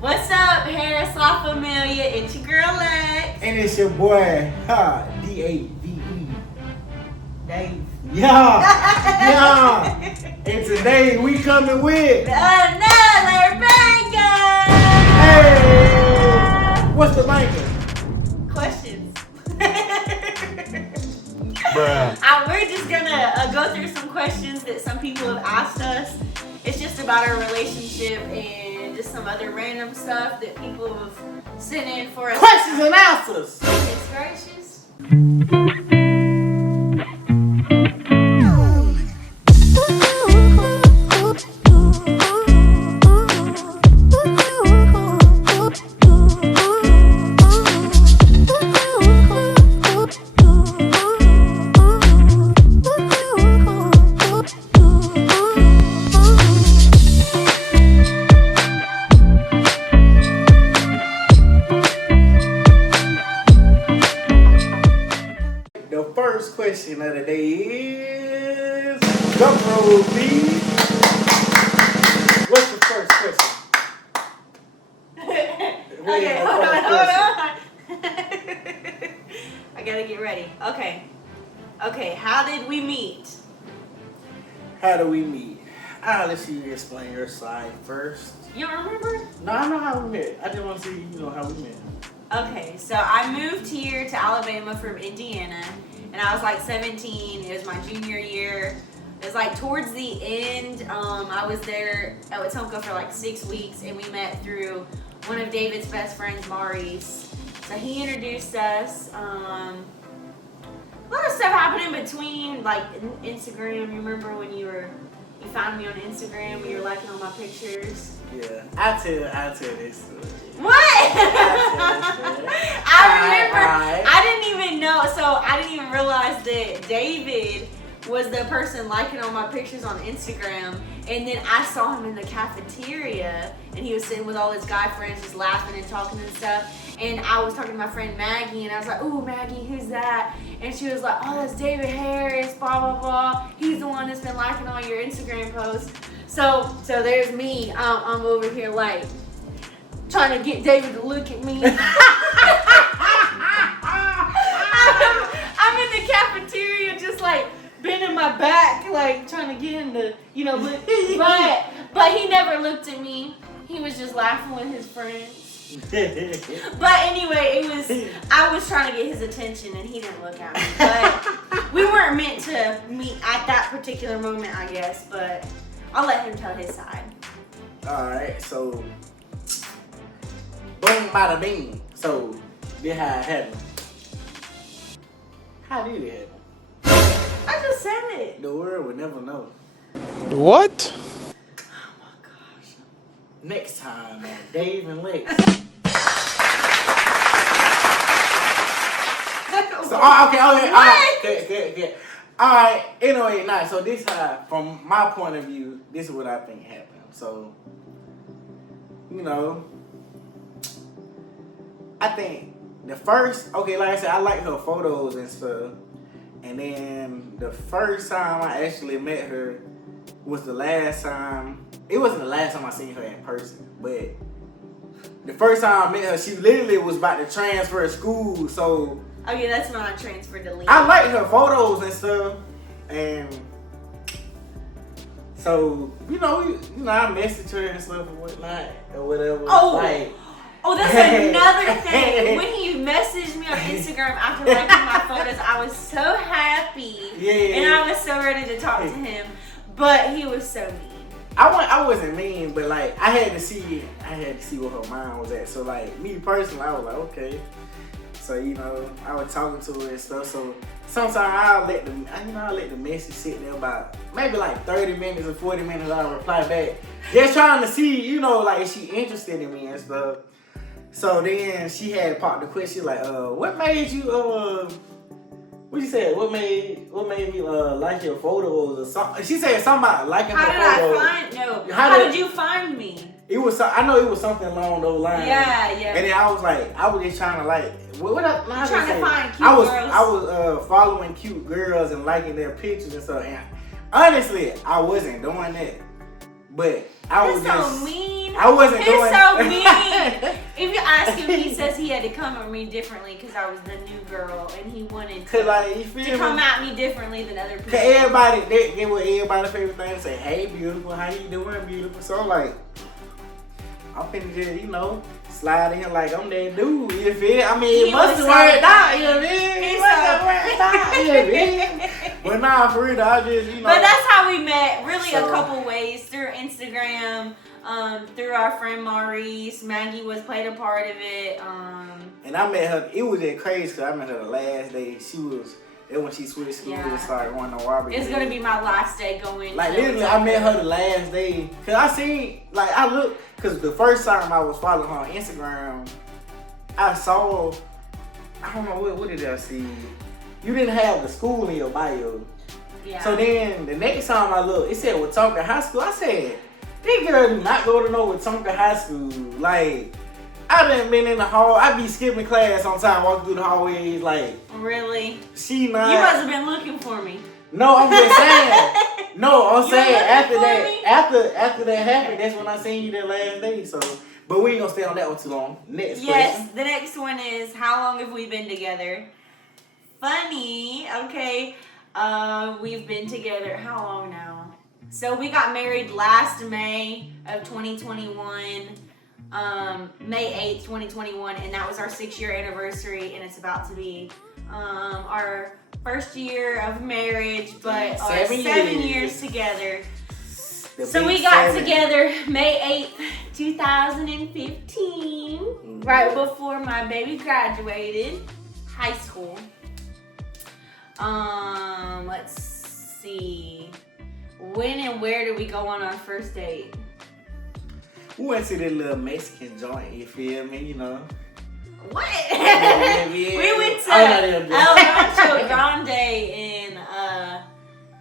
What's up, Harris Lafamilia? It's your girl Lex. And it's your boy, D-A-V-E. Dave. Yeah. And today we coming with another banger. Hey, what's the banger? Questions. Bruh. We're just gonna go through some questions that some people have asked us. It's just about our relationship and just some other random stuff that people have sent in for us. Questions and answers. Goodness gracious. The first question of the day is, drum roll, please. What's the first question? Okay, hold on. I gotta get ready. Okay, how did we meet? How do we meet? I'll let you explain your side first. You don't remember? No, I know how we met. I just want to see, how we met. Okay, so I moved here to Alabama from Indiana, and I was like 17. It was my junior year. It was like towards the end. I was there at Wetumpka for like 6 weeks, and we met through one of David's best friends, Maurice. So he introduced us. A lot of stuff happened in between, like Instagram. You remember when you found me on Instagram and you were liking all my pictures? Yeah, I'll tell this story. What? I remember. I didn't even know. So I didn't even realize that David was the person liking all my pictures on Instagram. And then I saw him in the cafeteria, and he was sitting with all his guy friends, just laughing and talking and stuff. And I was talking to my friend Maggie, and I was like, "Ooh, Maggie, who's that?" And she was like, "Oh, that's David Harris, blah blah blah. He's the one that's been liking all your Instagram posts." So there's me. I'm over here like trying to get David to look at me. I'm in the cafeteria, just like bending my back, like trying to get him to, look. But he never looked at me. He was just laughing with his friends. But anyway, I was trying to get his attention, and he didn't look at me. But we weren't meant to meet at that particular moment, I guess. But I'll let him tell his side. All right, so boom, bada bing. So this how it happened. How did it happen? I just said it. The world would never know. What? Oh my gosh. Next time on Dave and Lex. So okay. All right. Anyway, so this how, from my point of view, this is what I think happened. So, I think the first, like I said, I like her photos and stuff. And then the first time I actually met her was the last time. It wasn't the last time I seen her in person, but the first time I met her, she literally was about to transfer to school. So Okay, that's when I transferred to Lee. I like her photos and stuff, and so I messaged her and stuff or whatnot or whatever. Oh, that's another thing. When he messaged me on Instagram after liking my photos, I was so happy. Yeah. And I was so ready to talk to him. But he was so mean. I wasn't mean, but I had to see what her mind was at. So me personally, I was like, okay. So I was talking to her and stuff. So sometimes I'll let the message sit there about maybe 30 minutes or 40 minutes. I'll reply back, just trying to see, is she interested in me and stuff. So then she had popped the question what made you what you said? What made me like your photos or something? She said something about liking her photos. How did you find me? It was I know it was something along those lines. Yeah. And then I was just trying to trying to find cute girls. I was following cute girls and liking their pictures and stuff. And honestly, I wasn't doing that. But I was so mean. I wasn't He's going. so mean. If you ask him, he says he had to come at me differently because I was the new girl and he wanted to, like, you feel to come at me differently than other people. Cause everybody, they were everybody's favorite thing to say, "Hey, beautiful, how you doing, beautiful?" So like, I'm finna just, you know, slide in here like I'm that dude. You feel? I mean, it must have worked out. You know what I mean? It must have worked out. You know what I mean? But nah, for real, I just, you know. But that's how we met. Really, a couple ways through Instagram. Through our friend Maurice, Maggie played a part of it. And I met her. It was just crazy because I met her the last day. Then when she switched schools and started going on Robert. It's gonna be my last day going. Like literally, I met her the last day. Cause I seen, like I looked, cause the first time I was following her on Instagram, I saw, I don't know what did I see. You didn't have the school in your bio. Yeah. So then the next time I looked, it said Wetumpka High School. I said, this girl do not go to no Wetumpka High School. Like, I done been in the hall. I be skipping class sometimes, walking through the hallways. Like, really? She not. You must have been looking for me. No, I'm just saying. No, I'm saying after that happened, that's when I seen you that last day. So, but we ain't gonna stay on that one too long. Next question. Yes, the next one is, how long have we been together? Funny. Okay. We've been together, how long now? So we got married last May of 2021, May 8th, 2021, and that was our 6-year anniversary, and it's about to be our first year of marriage, but our 7 years together. So we got together May 8th, 2015, right before my baby graduated high school. Let's see. When and where did we go on our first date? We went to the little Mexican joint, you feel me? You know. What? Yeah. We went to El Rancho Grande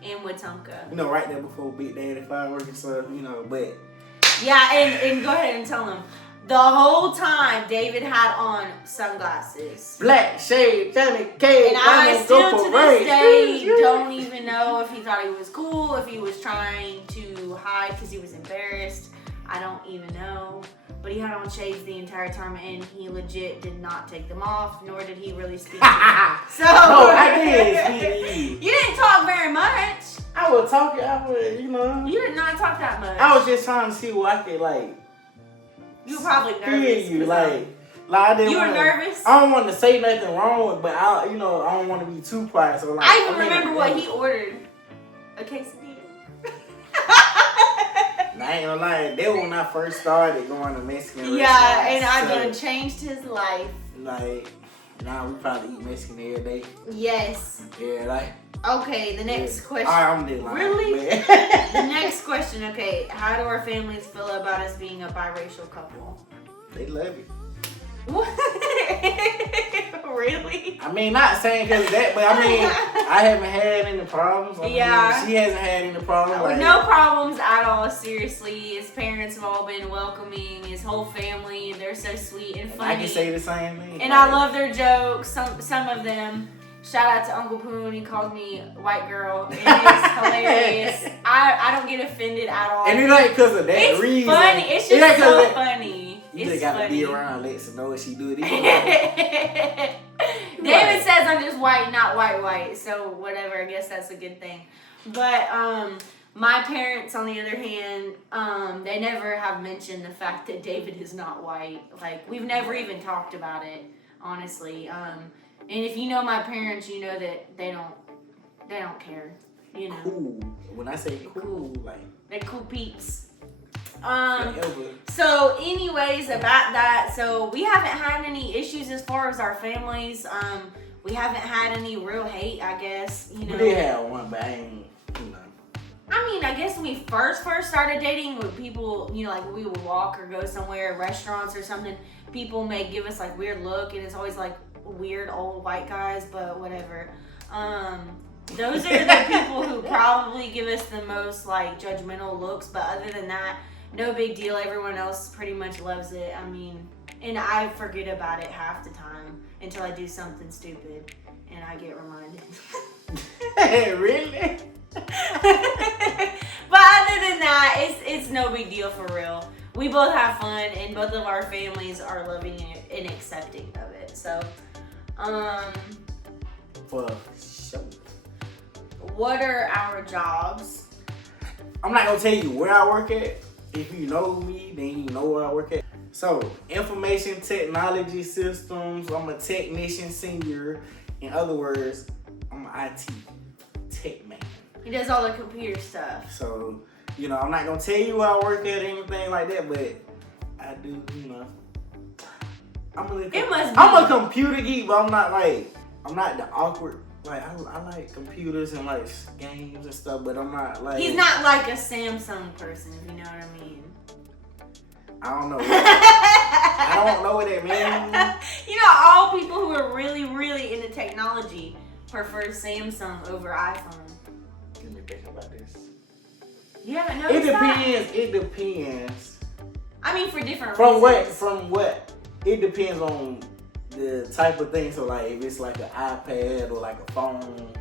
in Wetumpka. You know, right there before Big Daddy Fireworks and stuff, you know, but. Yeah, and go ahead and tell them. The whole time, David had on sunglasses. Black shade, Johnny K. And I still to this day don't even know if he thought he was cool, if he was trying to hide because he was embarrassed. I don't even know. But he had on shades the entire time and he legit did not take them off, nor did he really speak to me. So, no, I did. You didn't talk very much. I was talking, you know. You did not talk that much. I was just trying to see what I could, like. You were probably nervous. You, like I didn't. You were nervous? I don't want to say nothing wrong, but I don't want to be too quiet. So like, I even remember what he ordered. A quesadilla. I ain't gonna lie, that was when I first started going to Mexican yeah, and I done changed his life. Like, now we probably eat Mexican every day. Yes. Yeah, like. Okay, the next question. I'm just lying. Really? The next question, okay. How do our families feel about us being a biracial couple? They love it. What? Really? I mean, not saying because of that, but I mean, I haven't had any problems. I mean, she hasn't had any problems. Like, no problems at all, seriously. His parents have all been welcoming, his whole family, they're so sweet and funny. I can say the same thing. And I love their jokes, some of them. Shout out to Uncle Poon, he calls me white girl, and it's hilarious. I don't get offended at all. And it ain't because of that reason. It's funny, it's just so funny. You just gotta be around Lex to know what she do. David says I'm just white, not white, so whatever, I guess that's a good thing. But my parents, on the other hand, they never have mentioned the fact that David is not white. Like, we've never even talked about it, honestly. And if you know my parents, you know that they don't care, you know. Cool. When I say cool, like they're cool peeps. Forever. So anyways, about that, so we haven't had any issues as far as our families. We haven't had any real hate, I guess, you know. We did have one, but I ain't, you know. I mean, I guess when we first started dating, with people, you know, like we would walk or go somewhere, restaurants or something, people may give us like weird look, and it's always like weird old white guys, but whatever. Those are the people who probably give us the most like judgmental looks, but other than that, no big deal. Everyone else pretty much loves it. I mean, and I forget about it half the time until I do something stupid and I get reminded. Really? But other than that, it's no big deal for real. we both have fun, and both of our families are loving it and accepting of it. So, For sure. what are our jobs? I'm not gonna tell you where I work at. If you know me, then you know where I work at. So, information technology systems. I'm a technician senior. In other words, I'm an IT tech man. He does all the computer stuff. So, you know, I'm not gonna tell you where I work at or anything like that, but I do, you know. I'm a computer geek, but I'm not the awkward. Like, I like computers and like games and stuff, but I'm not like. He's not like a Samsung person, if you know what I mean. I don't know. I don't know what that means. You know, all people who are really, really into technology prefer Samsung over iPhone. Let me think about this. You haven't noticed that? It depends. I mean, for different From reasons. what? It depends on the type of thing. So like if it's like an iPad or like a phone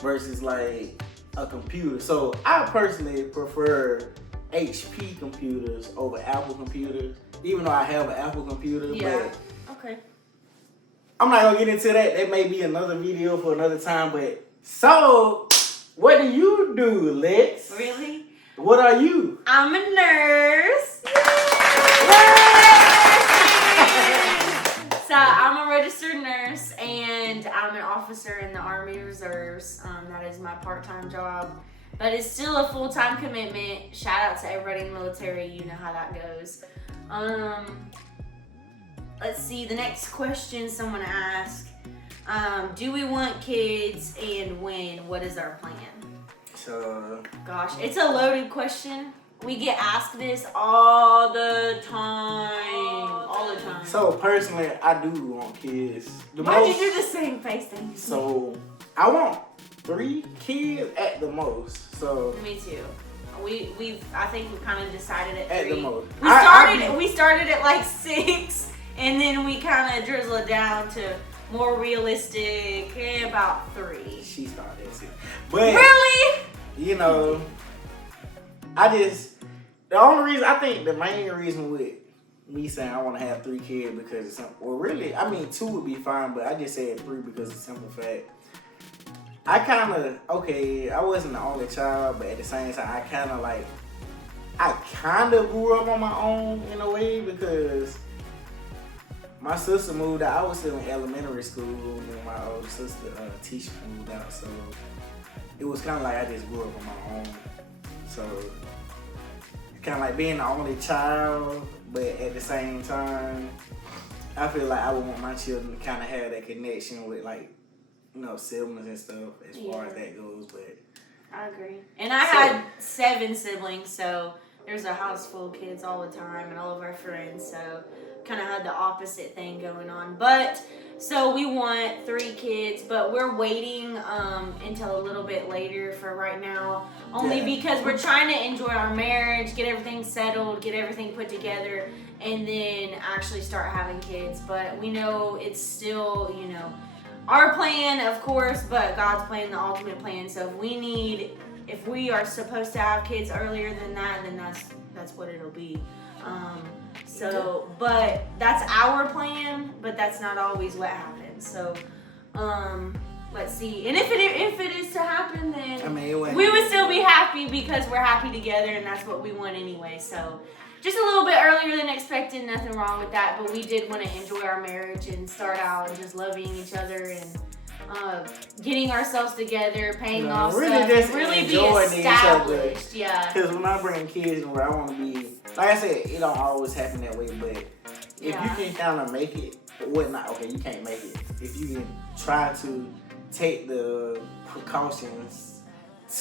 versus like a computer. So I personally prefer HP computers over Apple computers, even though I have an Apple computer. Yeah. But okay. I'm not gonna get into that. That may be another video for another time. But so, what do you do, Lex? Really? What are you? I'm a nurse. So I'm a registered nurse, and I'm an officer in the Army Reserves. That is my part-time job, but it's still a full-time commitment. Shout out to everybody in the military. You know how that goes. Let's see. The next question someone asked: do we want kids, and when? What is our plan? So, gosh, it's a loaded question. We get asked this all the time. All the time. So personally, I do want kids. Why'd you do the same face thing? So I want 3 kids at the most. So me too. I think we kind of decided at 3. At the most. We started at like 6, and then we kind of drizzle it down to more realistic, about 3. She started at 6. But really, you know, the main reason with me saying I want to have 3 kids because it's simple. Well, really, I mean 2 would be fine, but I just said 3 because it's a simple fact. I wasn't the only child, but at the same time, I kind of grew up on my own in a way because my sister moved out. I was still in elementary school, and my older sister, Tisha, moved out, so it was kind of like I just grew up on my own. So kind of like being the only child, but at the same time, I feel like I would want my children to kind of have that connection with like, you know, siblings and stuff as far as that goes. But I agree. And I had 7 siblings, so there's a house full of kids all the time and all of our friends, so kind of had the opposite thing going on. But so we want 3 kids, but we're waiting until a little bit later for right now, only because we're trying to enjoy our marriage, get everything settled, get everything put together, and then actually start having kids. But we know it's still, you know, our plan, of course, but God's plan, the ultimate plan. So if we are supposed to have kids earlier than that, then that's what it'll be. But that's our plan, but that's not always what happens. So, let's see. And if it is to happen, then we would still be happy because we're happy together, and that's what we want anyway. So, just a little bit earlier than expected, nothing wrong with that. But we did want to enjoy our marriage and start out just loving each other and getting ourselves together, paying off stuff, really be established. Yeah. Because when I bring kids in where I want to be, like I said, it don't always happen that way. But if you can kind of make it, you can't make it. If you can try to take the precautions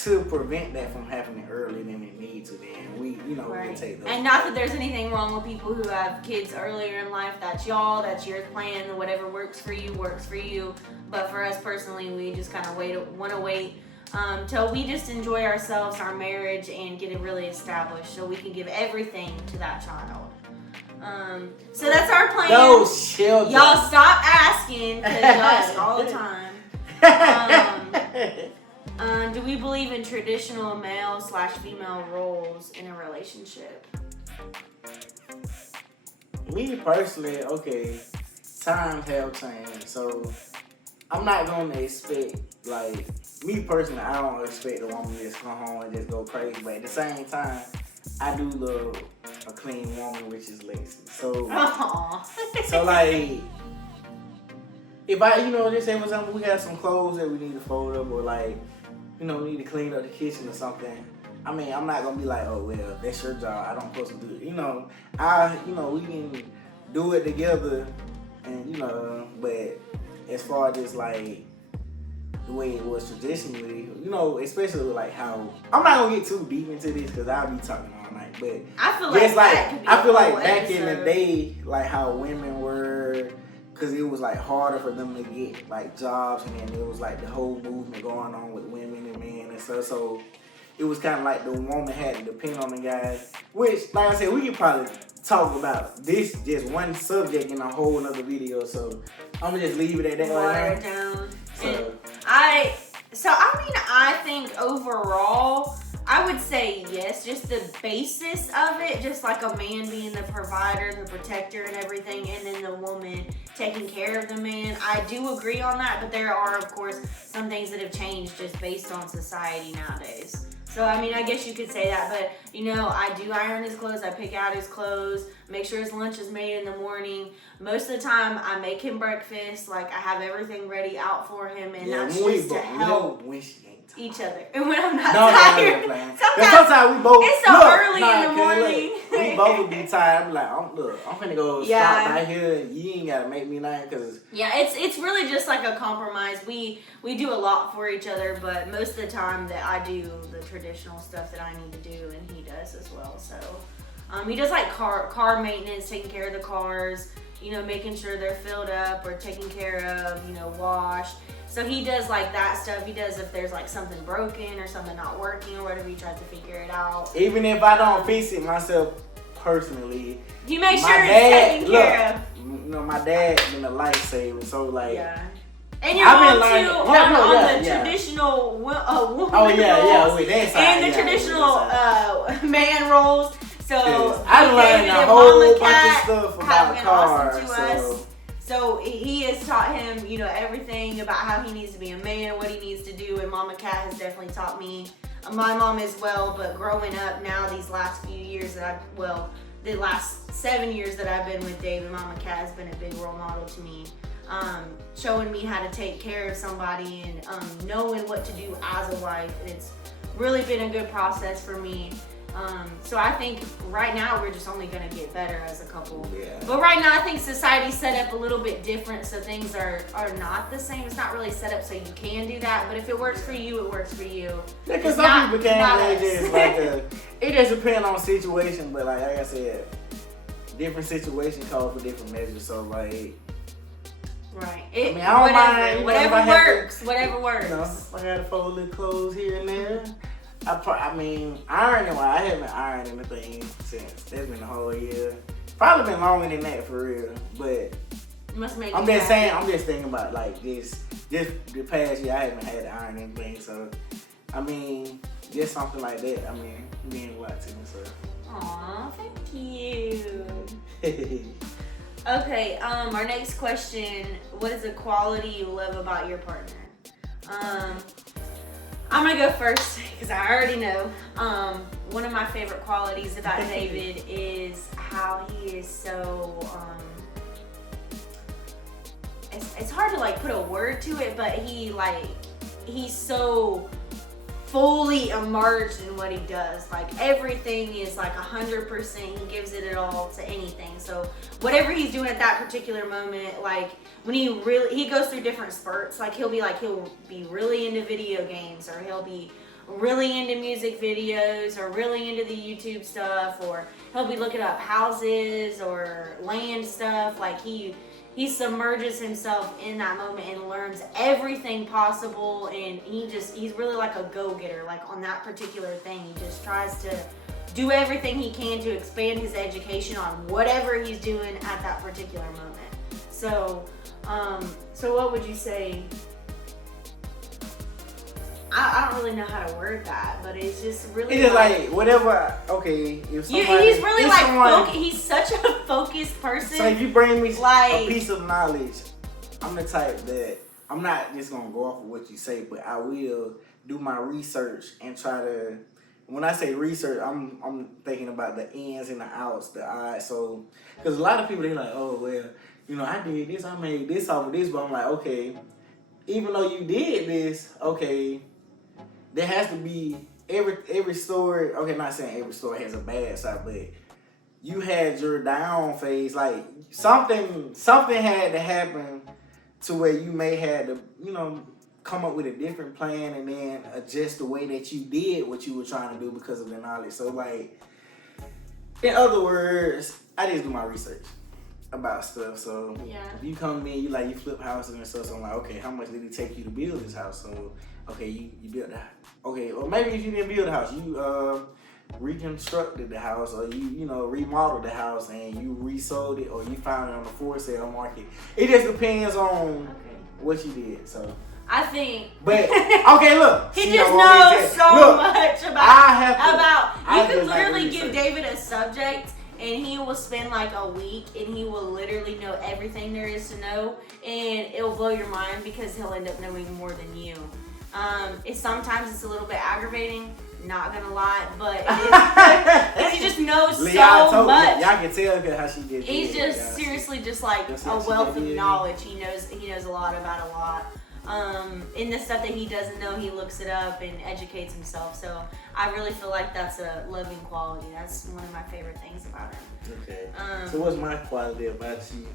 to prevent that from happening earlier than it needs to, then we can take those. And not that there's anything wrong with people who have kids earlier in life. That's that's your plan. Whatever works for you, works for you. But for us personally, we just kind of want to wait till we just enjoy ourselves, our marriage, and get it really established so we can give everything to that child. So that's our plan. Those children. Y'all stop asking because y'all ask all the time. Do we believe in traditional male/female roles in a relationship? me personally, okay, times have changed, so I'm not gonna expect, like, me personally, I don't expect a woman to just come home and just go crazy, but at the same time, I do love a clean woman, which is Lexi. So, so like, if I, just say for example, we have some clothes that we need to fold up, or like, we need to clean up the kitchen or something. I mean, I'm not gonna be like, oh well, that's your job. I don't supposed to do it. We can do it together, and but as far as just like the way it was traditionally, especially with like how I'm not gonna get too deep into this because I'll be talking all night. But I feel like back in the day, like how women were. Because it was like harder for them to get like jobs, and then it was like the whole movement going on with women and men and stuff. So it was kind of like the woman had to depend on the guy. Which, like I said, we could probably talk about this just one subject in a whole other video. So I'm gonna just leave it at that. Water it down. So I think overall, I would say yes, just the basis of it, just like a man being the provider, the protector and everything, and then the woman taking care of the man. I do agree on that, but there are, of course, some things that have changed just based on society nowadays. So, I guess you could say that, but, I do iron his clothes, I pick out his clothes, make sure his lunch is made in the morning. Most of the time, I make him breakfast, like, I have everything ready out for him, and that's just to help each other. And when I'm not tired, sometimes we both. It's so early in the morning. We both be tired. I'm like, I'm finna go stop right here. You ain't gotta make me night because. Yeah, it's really just like a compromise. We do a lot for each other, but most of the time that I do the traditional stuff that I need to do, and he does as well. So, he does like car maintenance, taking care of the cars. Making sure they're filled up or taken care of. Washed. So he does like that stuff. He does if there's like something broken or something not working or whatever, he tries to figure it out. Even if I don't fix it myself personally, you make sure it's taken care of. My dad's been a lifesaver, so like. Yeah. And your mom too on the traditional woman roles and the traditional man roles. So I learned a whole bunch of stuff about cars. So he has taught him, everything about how he needs to be a man, what he needs to do, and Mama Cat has definitely taught me. My mom as well, but growing up now, these last few years the last 7 years that I've been with Dave, and Mama Cat has been a big role model to me. Showing me how to take care of somebody and knowing what to do as a wife. It's really been a good process for me. So I think right now we're just only going to get better as a couple. Yeah. But right now I think society's set up a little bit different, so things are not the same. It's not really set up so you can do that, but if it works for you, it works for you. Yeah, because some people can't just it just depends on the situation, but like I said, different situations call for different measures, so like. Right. I don't mind. Whatever works. I gotta fold little clothes here and there. Ironing wise, I haven't ironed anything since. That's been a whole year. Probably been longer than that for real. But I'm just thinking about like this the past year I haven't had to iron anything. So just something like that. Mean a lot to me. So. Aw, thank you. Okay, our next question, what is a quality you love about your partner? I'm gonna go first because I already know. One of my favorite qualities about David is how he is so, it's hard to like put a word to it, but he's so fully immersed in what he does. Like everything is like 100%. He gives it all to anything. So whatever he's doing at that particular moment, like when he goes through different spurts. Like he'll be really into video games, or he'll be really into music videos, or really into the YouTube stuff, or he'll be looking up houses or land stuff. Like he submerges himself in that moment and learns everything possible, and he's really like a go-getter. Like on that particular thing, he just tries to do everything he can to expand his education on whatever he's doing at that particular moment. So what would you say? I don't really know how to word that, but it's just really. It's just like whatever. Okay, if somebody, he's really like he's such a focused person. So if you bring me like a piece of knowledge, I'm the type that I'm not just gonna go off of what you say, but I will do my research and try to. When I say research, I'm thinking about the ins and the outs, the odds. So, because a lot of people, they're like, oh, well, you know, I did this, I made this off of this, but I'm like, okay, even though you did this, okay, there has to be every story. Okay, not saying every story has a bad side, but you had your down phase. Like something had to happen to where you may have to, you know, come up with a different plan and then adjust the way that you did what you were trying to do because of the knowledge. So like, in other words, I just do my research about stuff. So if you come in, you flip houses and stuff. So I'm like, okay, how much did it take you to build this house? So okay, you built that. Okay, or maybe if you didn't build the house, you reconstructed the house, or you remodeled the house and you resold it, or you found it on the for sale market. It just depends on what you did. So I think. But okay, look. He just knows so much about. You could literally give David a subject, and he will spend like a week, and he will literally know everything there is to know, and it will blow your mind because he'll end up knowing more than you. Sometimes it's a little bit aggravating. Not gonna lie, but it is, he just knows so much. Y'all can tell how she did. He's just seriously just like a wealth of knowledge. He knows a lot about a lot. In the stuff that he doesn't know, he looks it up and educates himself. So I really feel like that's a loving quality. That's one of my favorite things about him. Okay. So what's my quality about you?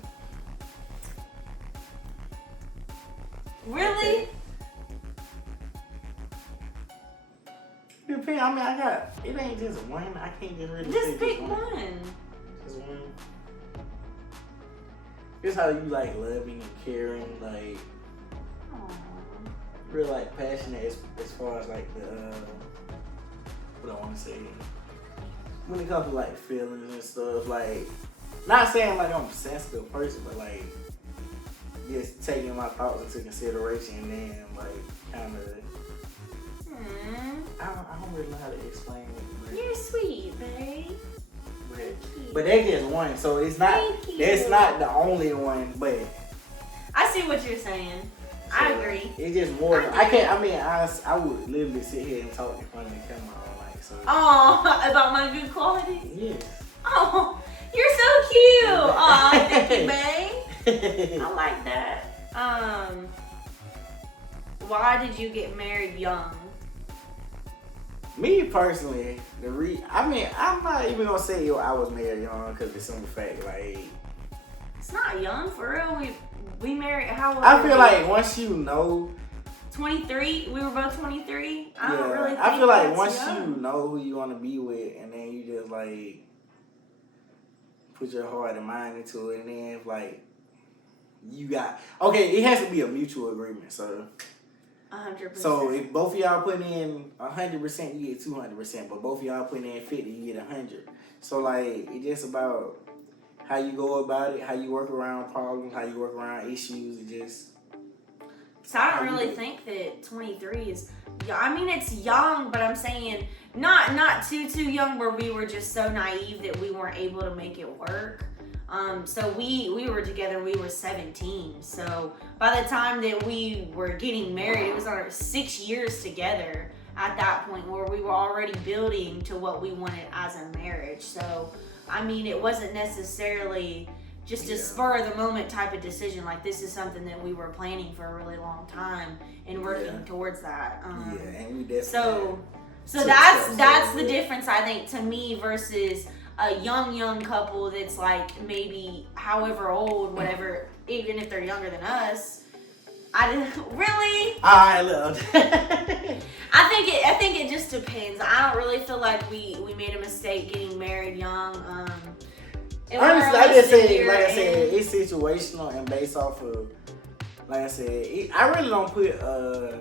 Really? Okay. Depends. I mean, it ain't just one. I can't just really just pick one. Just one. It's how you like loving and caring, like. Real like passionate as far as like the what I want to say when it comes to like feelings and stuff, like not saying like I'm a sensitive person, but like just taking my thoughts into consideration and then like kind of I don't really know how to explain it. But, you're sweet, babe. But that's just one, so it's not that's not the only one, but I see what you're saying. So I agree. It's just more. I would literally sit here and talk in front of the camera all night. So. Oh, about my good qualities? Yes. Oh, you're so cute. Oh, thank you, babe. I like that. Why did you get married young? Me personally, I'm not even gonna say I was married young because the simple fact, like, it's not young for real. We married, how old I feel like once you know 23, we were both 23. I don't really think I feel like once young. you know who you want to be with, and then you just like put your heart and mind into it, and then like you got it has to be a mutual agreement. So 100%. So if both of y'all put in 100%, you get 200%. But both of y'all put in 50, you get 100. So like it's just about how you go about it, how you work around problems, how you work around issues. It just. So I don't really think that 23 is. I mean, it's young, but I'm saying not too young where we were just so naive that we weren't able to make it work. So we were together. We were 17. So by the time that we were getting married, it was our 6 years together. At that point, where we were already building to what we wanted as a marriage. So. I mean, it wasn't necessarily just a spur of the moment type of decision. Like, this is something that we were planning for a really long time and working towards that. And we definitely. So that's the difference, I think, to me versus a young couple that's like maybe however old, whatever, even if they're younger than us. Really? I love. I think it just depends. I don't really feel like we made a mistake getting married young. Honestly, I just say, like I said, it's situational and based off of, like I said, I really don't put a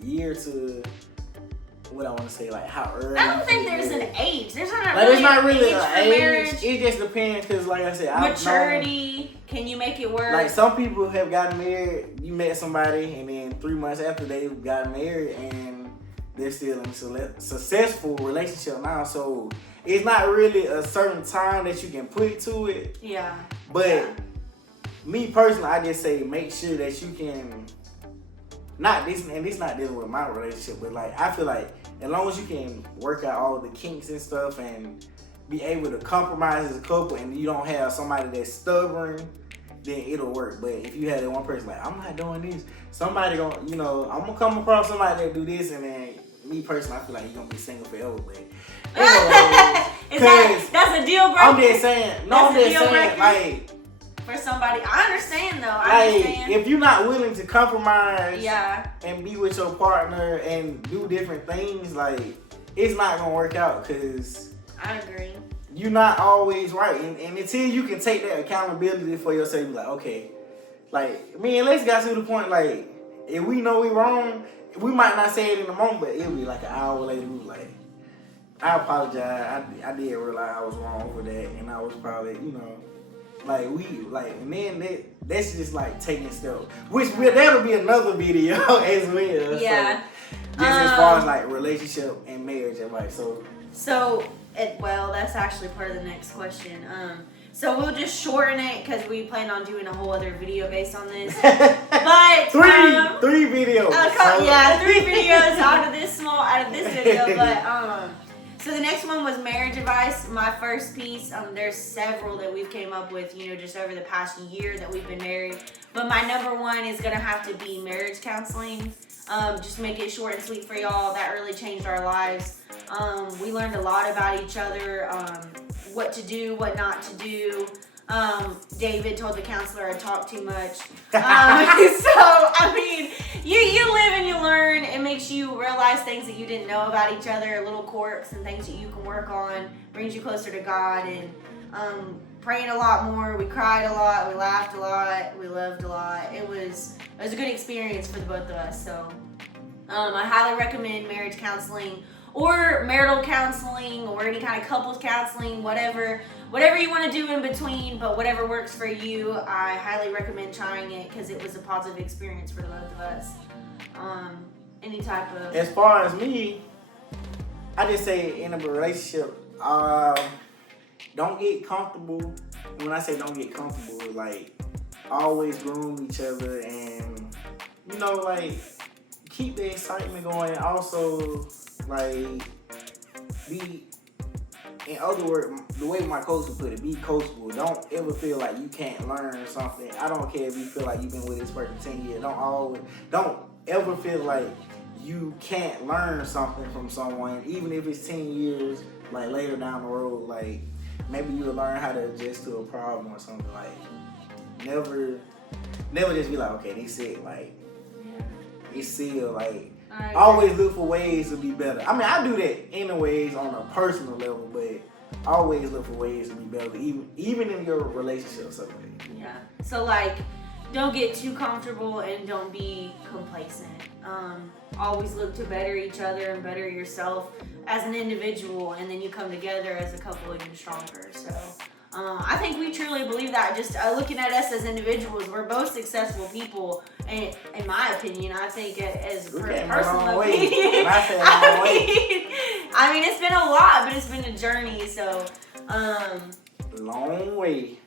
year to what I want to say, like how early. I don't think there's an age. There's not really an age. Marriage. It just depends because, like I said, maturity. Can you make it work? Like some people have gotten married. You met somebody, and then 3 months after they got married, and they're still in a successful relationship now. So it's not really a certain time that you can put to it. Yeah. But me personally, I just say make sure that you can not this, and this not dealing with my relationship, but like I feel like as long as you can work out all the kinks and stuff and be able to compromise as a couple, and you don't have somebody that's stubborn, then it'll work. But if you had that one person like, I'm not doing this, somebody gonna, you know, I'm gonna come across somebody that do this, and then me personally, I feel like you're gonna be single forever. But anyway, that's a deal breaker. I'm just saying, no, I'm just saying, like, for somebody, I understand though. I understand. If you're not willing to compromise, yeah, and be with your partner and do different things, like it's not gonna work out because I agree. You're not always right, and until you can take that accountability for yourself, you're like, okay, like me and Lex got to the point, like if we know we wrong, we might not say it in the moment, but it'll be like an hour later, we was like, I apologize, I did realize I was wrong for that, and I was probably, you know, like and then that's just like taking steps, which that'll be another video as well. Yeah. So, just as far as like relationship and marriage advice, well, that's actually part of the next question. So we'll just shorten it because we plan on doing a whole other video based on this. But three videos. 3 videos out of this video. But so the next one was marriage advice. My first piece. There's several that we've came up with, you know, just over the past year that we've been married. But my number one is gonna have to be marriage counseling. Just make it short and sweet for y'all. That really changed our lives. We learned a lot about each other, what to do, what not to do. David told the counselor I talk too much. So, I mean, you live and you learn. It makes you realize things that you didn't know about each other, little quirks and things that you can work on, brings you closer to God, and praying a lot more. We cried a lot, we laughed a lot, we loved a lot. It was a good experience for the both of us. So I highly recommend marriage counseling or marital counseling or any kind of couples counseling, whatever you want to do in between, but whatever works for you, I highly recommend trying it because it was a positive experience for the both of us. Any type of... As far as me, I just say in a relationship, don't get comfortable. And when I say don't get comfortable, like always groom each other and, you know, like keep the excitement going. Also, like be, in other words, the way my coach would put it, be coachable. Don't ever feel like you can't learn something. I don't care if you feel like you've been with this person 10 years. Don't ever feel like you can't learn something from someone, even if it's 10 years, like later down the road. Like maybe you'll learn how to adjust to a problem or something. Like never just be like, okay, they said like it's sealed. Like always look for ways to be better. I mean, I do that anyways on a personal level, but always look for ways to be better, even in your relationship. Something. Yeah. So like, don't get too comfortable and don't be complacent. Always look to better each other and better yourself as an individual, and then you come together as a couple even stronger. So I think we truly believe that. Just looking at us as individuals, we're both successful people, and in my opinion, I think as personal opinion, I mean, it's been a lot, but it's been a journey. So long way.